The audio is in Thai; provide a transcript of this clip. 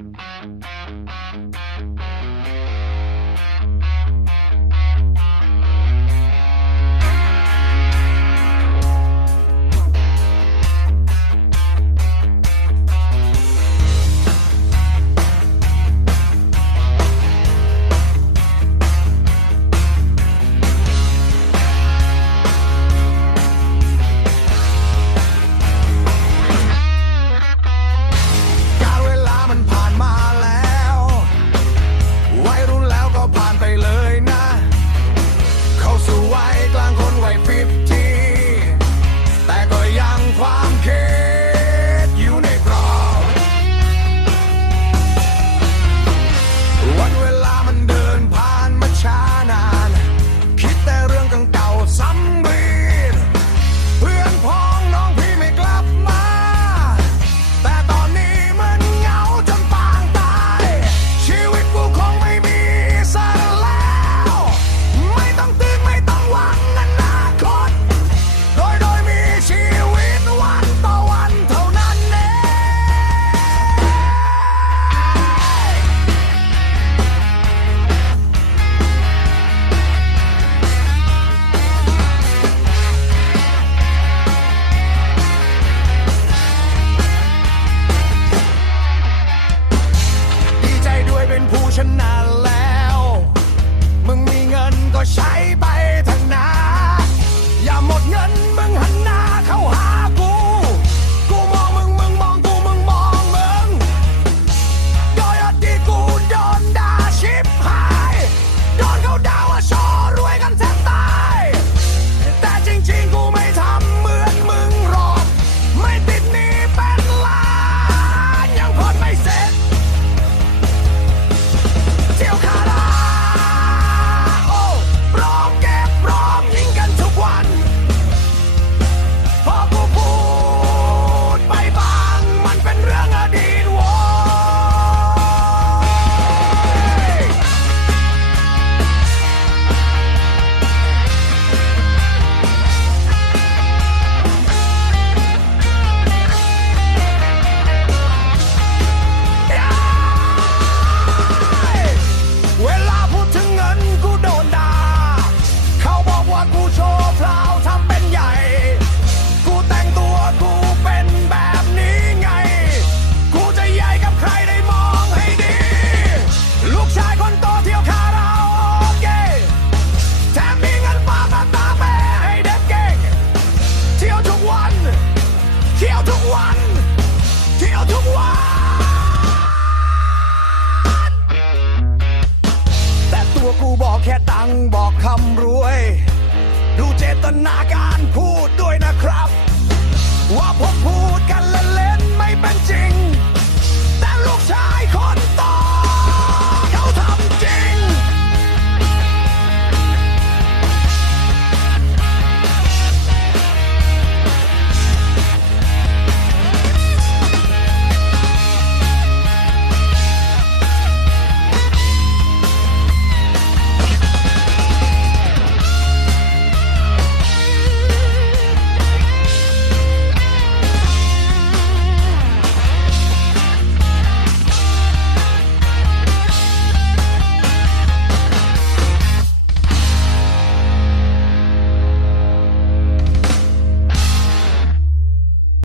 Música ังบอกคำรวย ดูเจตนาการพูดด้วยนะครับ ว่าผมพูดกันแล้ว